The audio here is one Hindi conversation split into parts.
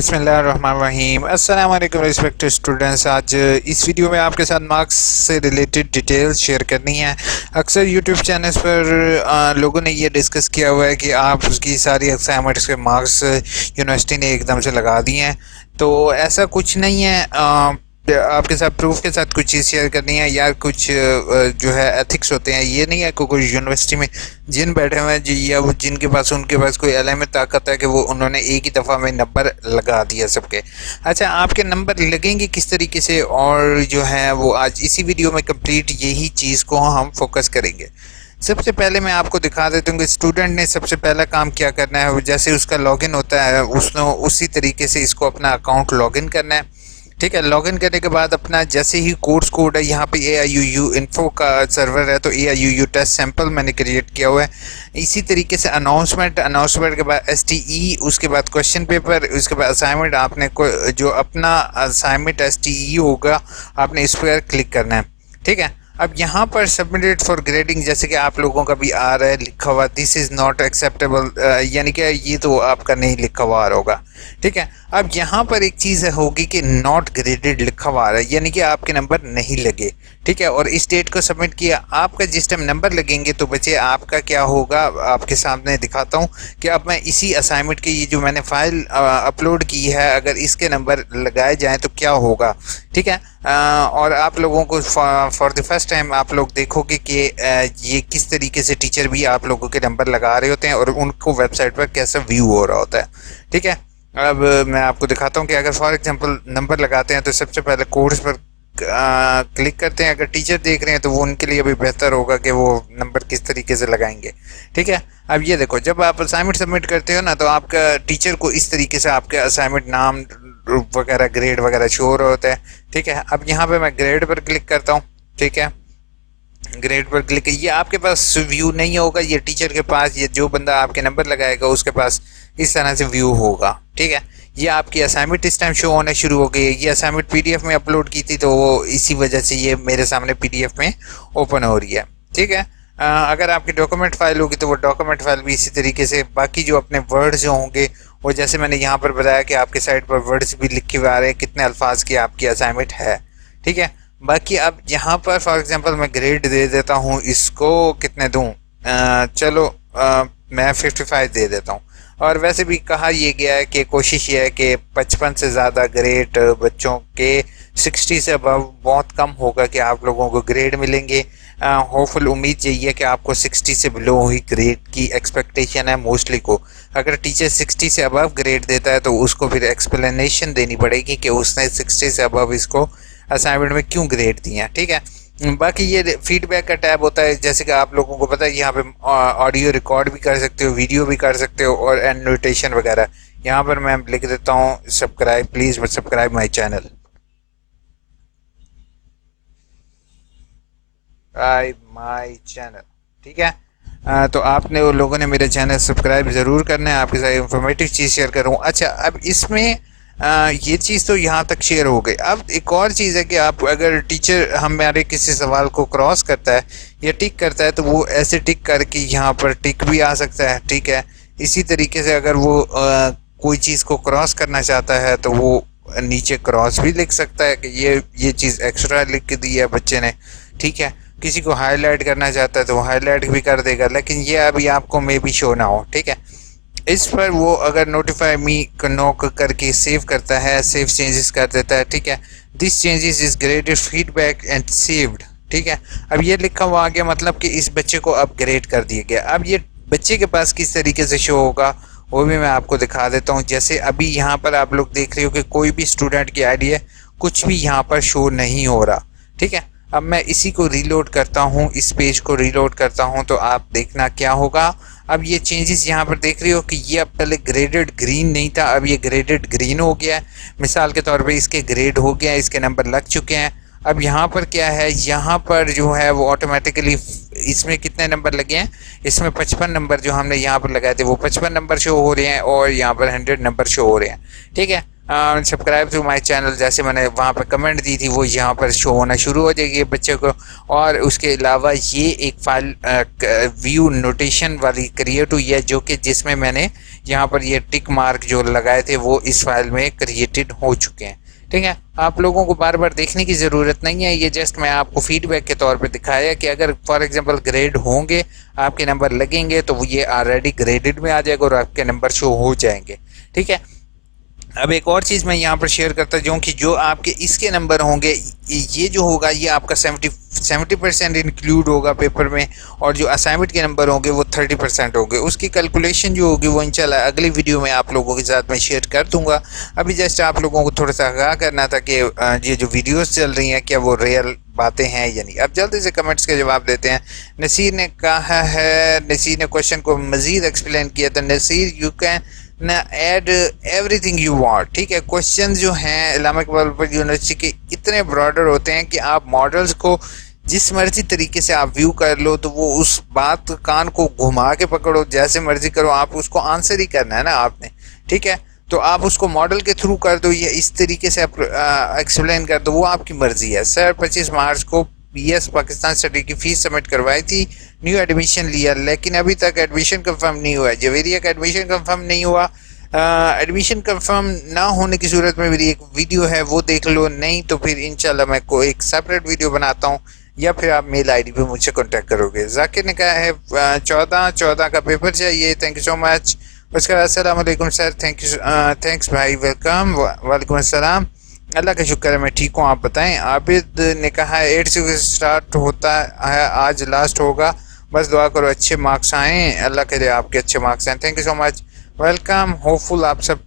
बिस्मिल्लाहिर्रहमानिर्रहीम। अस्सलाम वालेकुम रिस्पेक्टेड स्टूडेंट्स। आज इस वीडियो में आपके साथ मार्क्स से रिलेटेड डिटेल्स शेयर करनी है। अक्सर यूट्यूब चैनल्स पर लोगों ने ये डिस्कस किया हुआ है कि आप उसकी सारी असाइनमेंट्स के मार्क्स यूनिवर्सिटी ने एकदम से लगा दिए हैं। तो ऐसा कुछ नहीं है। आपके साथ प्रूफ के साथ कुछ चीज़ शेयर करनी है या कुछ जो है एथिक्स होते हैं। ये नहीं है कि कोई यूनिवर्सिटी में जिन बैठे हुए हैं या वो जिनके पास उनके पास कोई एलएम ताकत है कि वो उन्होंने एक ही दफ़ा में नंबर लगा दिया सबके। अच्छा, आपके नंबर लगेंगे किस तरीके से और जो है वो आज इसी वीडियो में कंप्लीट यही चीज़ को हम फोकस करेंगे। सबसे पहले मैं आपको दिखा देता हूँ कि स्टूडेंट ने सबसे पहला काम क्या करना है। जैसे उसका लॉगिन होता है उसने उसी तरीके से इसको अपना अकाउंट लॉगिन करना है। ठीक है, लॉगिन करने के बाद अपना जैसे ही कोर्स कोड है, यहाँ पे AIOU इन्फो का सर्वर है तो AIOU टेस्ट सैंपल मैंने क्रिएट किया हुआ है। इसी तरीके से अनाउंसमेंट के बाद STE, उसके बाद क्वेश्चन पेपर, उसके बाद असाइनमेंट। आपने जो अपना असाइनमेंट STE होगा आपने इस पर क्लिक करना है। ठीक है, अब यहाँ पर सबमिटेड फॉर ग्रेडिंग जैसे कि आप लोगों का भी आ रहा है लिखा हुआ, दिस इज़ नॉट एक्सेप्टेबल, यानी कि ये तो आपका नहीं लिखा हुआ आ रहा होगा। ठीक है, अब यहाँ पर एक चीज़ होगी कि नॉट ग्रेडेड लिखा हुआ आ रहा है, यानी कि आपके नंबर नहीं लगे। ठीक है, और इस डेट को सबमिट किया, आपका जिस टाइम नंबर लगेंगे तो बच्चे आपका क्या होगा आपके सामने दिखाता हूँ कि अब मैं इसी असाइनमेंट की ये जो मैंने फाइल अपलोड की है अगर इसके नंबर लगाए जाएँ तो क्या होगा। ठीक है, और आप लोगों को फॉर द फर्स्ट टाइम आप लोग देखोगे कि ये किस तरीके से टीचर भी आप लोगों के नंबर लगा रहे होते हैं और उनको वेबसाइट पर कैसा व्यू हो रहा होता है। ठीक है, अब मैं आपको दिखाता हूँ कि अगर फॉर एग्जांपल नंबर लगाते हैं तो सबसे पहले कोर्स पर क्लिक करते हैं। अगर टीचर देख रहे हैं तो वो उनके लिए भी बेहतर होगा कि वो नंबर किस तरीके से लगाएंगे। ठीक है, अब ये देखो, जब आप असाइनमेंट सबमिट करते हो ना तो आपका टीचर को इस तरीके से आपके असाइनमेंट नाम वगैरह ग्रेड वगैरह शो हो रहा होता है। ठीक है, अब यहाँ पे मैं ग्रेड पर क्लिक करता हूँ। ठीक है, ग्रेड पर क्लिक, ये आपके पास व्यू नहीं होगा, ये टीचर के पास, ये जो बंदा आपके नंबर लगाएगा उसके पास इस तरह से व्यू होगा। ठीक है, ये आपकी असाइनमेंट इस टाइम शो होना शुरू हो गई है। ये असाइनमेंट PDF में अपलोड की थी तो वो इसी वजह से ये मेरे सामने PDF में ओपन हो रही है। ठीक है, अगर आपकी डॉक्यूमेंट फाइल होगी तो वो डॉक्यूमेंट फाइल भी इसी तरीके से, बाकी जो अपने वर्ड्स जो होंगे वो जैसे मैंने यहाँ पर बताया कि आपके साइड पर वर्ड्स भी लिखे हुए आ रहे हैं कितने अल्फाज की आपकी असाइनमेंट है। ठीक है, बाकी अब यहाँ पर फॉर एग्जांपल मैं ग्रेड दे देता हूँ, इसको कितने दूँ, चलो मैं 55 दे देता हूँ। और वैसे भी कहा ये गया है कि कोशिश ये है कि 55 से ज़्यादा ग्रेड बच्चों के 60 से अबव बहुत कम होगा कि आप लोगों को ग्रेड मिलेंगे। होपफुल उम्मीद यही है कि आपको 60 से बिलो ही ग्रेड की एक्सपेक्टेशन है मोस्टली को। अगर टीचर 60 से अबव ग्रेड देता है तो उसको फिर एक्सप्लेनेशन देनी पड़ेगी कि उसने 60 से अबव इसको असाइनमेंट में क्यों ग्रेड दिया। ठीक है, बाकी ये फीडबैक का टैब होता है, जैसे कि आप लोगों को पता है यहाँ पे ऑडियो रिकॉर्ड भी कर सकते हो, वीडियो भी कर सकते हो और एनोटेशन वगैरह। यहाँ पर मैं लिख देता हूँ subscribe, please subscribe my channel, ठीक है, तो आपने वो लोगों ने मेरे चैनल सब्सक्राइब ज़रूर करना है, आपके साथ इंफॉर्मेटिव चीज़ शेयर करूँ। अच्छा, अब इसमें ये चीज़ तो यहाँ तक शेयर हो गई। अब एक और चीज़ है कि आप अगर टीचर हमारे किसी सवाल को क्रॉस करता है या टिक करता है तो वो ऐसे टिक करके यहाँ पर टिक भी आ सकता है। ठीक है, इसी तरीके से अगर वो कोई चीज़ को क्रॉस करना चाहता है तो वो नीचे क्रॉस भी लिख सकता है कि ये चीज़ एक्स्ट्रा लिख के दी है बच्चे ने। ठीक है, किसी को हाईलाइट करना चाहता है तो वो हाईलाइट भी कर देगा, लेकिन ये अभी आपको मे भी शो ना हो। ठीक है, इस पर वो अगर नोटिफाई मी नोक करके सेव करता है, सेव चेंजेस कर देता है। ठीक है, this changes is graded feedback and saved. ठीक है, अब ये लिखा हुआ आ गया, मतलब कि इस बच्चे को अपग्रेड कर दिया गया। अब ये बच्चे के पास किस तरीके से शो होगा वो भी मैं आपको दिखा देता हूँ। जैसे अभी यहाँ पर आप लोग देख रहे हो कि कोई भी स्टूडेंट की आईडी है, कुछ भी यहाँ पर शो नहीं हो रहा। ठीक है, अब मैं इसी को रीलोड करता हूँ, इस पेज को रीलोड करता हूँ तो आप देखना क्या होगा। अब ये चेंजेस यहाँ पर देख रहे हो कि ये अब पहले ग्रेडेड ग्रीन नहीं था, अब ये ग्रेडेड ग्रीन हो गया है। मिसाल के तौर पे इसके ग्रेड हो गया है, इसके नंबर लग चुके हैं। अब यहाँ पर क्या है, यहाँ पर जो है वो ऑटोमेटिकली इसमें कितने नंबर लगे हैं, इसमें 55 नंबर जो हमने यहाँ पर लगाए थे वो 55 नंबर शो हो रहे हैं और यहाँ पर 100 नंबर शो हो रहे हैं। ठीक है, सब्सक्राइब टू माय चैनल, जैसे मैंने वहाँ पर कमेंट दी थी वो यहाँ पर शो होना शुरू हो जाएगी बच्चे को। और उसके अलावा ये एक फाइल व्यू नोटेशन वाली क्रिएट हुई है, जो कि जिसमें मैंने यहाँ पर ये टिक मार्क जो लगाए थे वो इस फाइल में क्रिएटेड हो चुके हैं। ठीक है, आप लोगों को बार बार देखने की ज़रूरत नहीं है, ये जस्ट मैं आपको फीडबैक के तौर पे दिखाया कि अगर फॉर एग्जांपल ग्रेड होंगे, आपके नंबर लगेंगे, तो वो ये ऑलरेडी ग्रेडेड में आ जाएगा और आपके नंबर शो हो जाएंगे। ठीक है, अब एक और चीज़ मैं यहाँ पर शेयर करता जाऊँ कि जो आपके इसके नंबर होंगे, ये जो होगा ये आपका 70% इंक्लूड होगा पेपर में, और जो असाइनमेंट के नंबर होंगे वो 30% होंगे। उसकी कैलकुलेशन जो होगी वो इंशाल्लाह अगली वीडियो में आप लोगों के साथ मैं शेयर कर दूंगा। अभी जस्ट आप लोगों को थोड़ा सा आगाह करना था कि ये जो वीडियोस चल रही हैं क्या वो रियल बातें हैं या नहीं। अब जल्दी से कमेंट्स के जवाब देते हैं। नसीर ने कहा है, नसीर ने क्वेश्चन को मज़ीद एक्सप्लेन किया था। नसीर, यू कैन ना ऐड एवरीथिंग यू वांट। ठीक है, क्वेश्चन जो हैं अल्लामा इकबाल यूनिवर्सिटी के इतने ब्रॉडर होते हैं कि आप मॉडल्स को जिस मर्जी तरीके से आप व्यू कर लो, तो वो उस बात कान को घुमा के पकड़ो, जैसे मर्जी करो, आप उसको आंसर ही करना है ना आपने। ठीक है, तो आप उसको मॉडल के थ्रू कर दो या इस तरीके से आप एक्सप्लेन कर दो, वो आपकी मर्जी है। सर 25 मार्च को PS पाकिस्तान स्टडी की फ़ीस सबमिट करवाई थी, न्यू एडमिशन लिया, लेकिन अभी तक एडमिशन कंफर्म नहीं हुआ। जवेरिया का एडमिशन कंफर्म नहीं हुआ। एडमिशन कंफर्म ना होने की सूरत में मेरी एक वीडियो है, वो देख लो, नहीं तो फिर इंशाल्लाह मैं को एक सेपरेट वीडियो बनाता हूँ, या फिर आप मेल ID पे मुझसे कांटेक्ट करोगे। जाकिर ने कहा है 14 का पेपर चाहिए, थैंक यू सो मच। उसके बाद अस्सलाम वालेकुम सर, थैंक्स भाई, वेलकम। वालेकुम अस्सलाम, अल्लाह का शुक्र है मैं ठीक हूँ, आप बताएं। आबिद ने कहा है 8 से स्टार्ट होता है, आज लास्ट होगा, बस दुआ करो अच्छे मार्क्स आएँ, अल्लाह करे आपके अच्छे मार्क्स आएँ। Thank you so much, welcome. Hopeful आप सब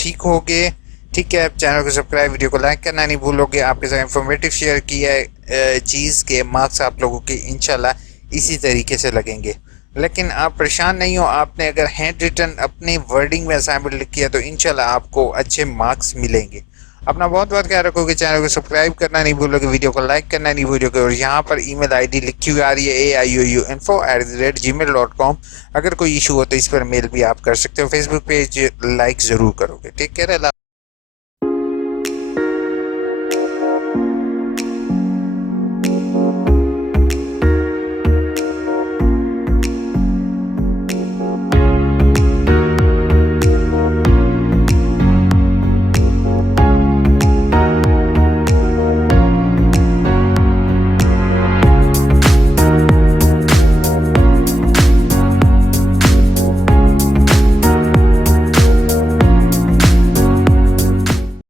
ठीक होगे। ठीक है, चैनल को सब्सक्राइब, वीडियो को लाइक करना नहीं भूलोगे। आपके साथ इंफॉर्मेटिव शेयर किया है चीज़ के मार्क्स आप लोगों के इंशाल्लाह इसी तरीके से लगेंगे। लेकिन आप परेशान नहीं हो, आपने अगर हैंड रिटन अपनी वर्डिंग में असाइनमेंट लिखी है तो इंशाल्लाह आपको अच्छे मार्क्स मिलेंगे। अपना बहुत बहुत ख्याल रखोगे, चैनल को सब्सक्राइब करना नहीं भूलोगे, वीडियो को लाइक करना नहीं भूलोगे, और यहाँ पर ईमेल ID लिखी हुई आ रही है AIOUINFO@gmail.com। अगर कोई इशू हो तो इस पर मेल भी आप कर सकते हो। फेसबुक पेज लाइक ज़रूर करोगे। Take care.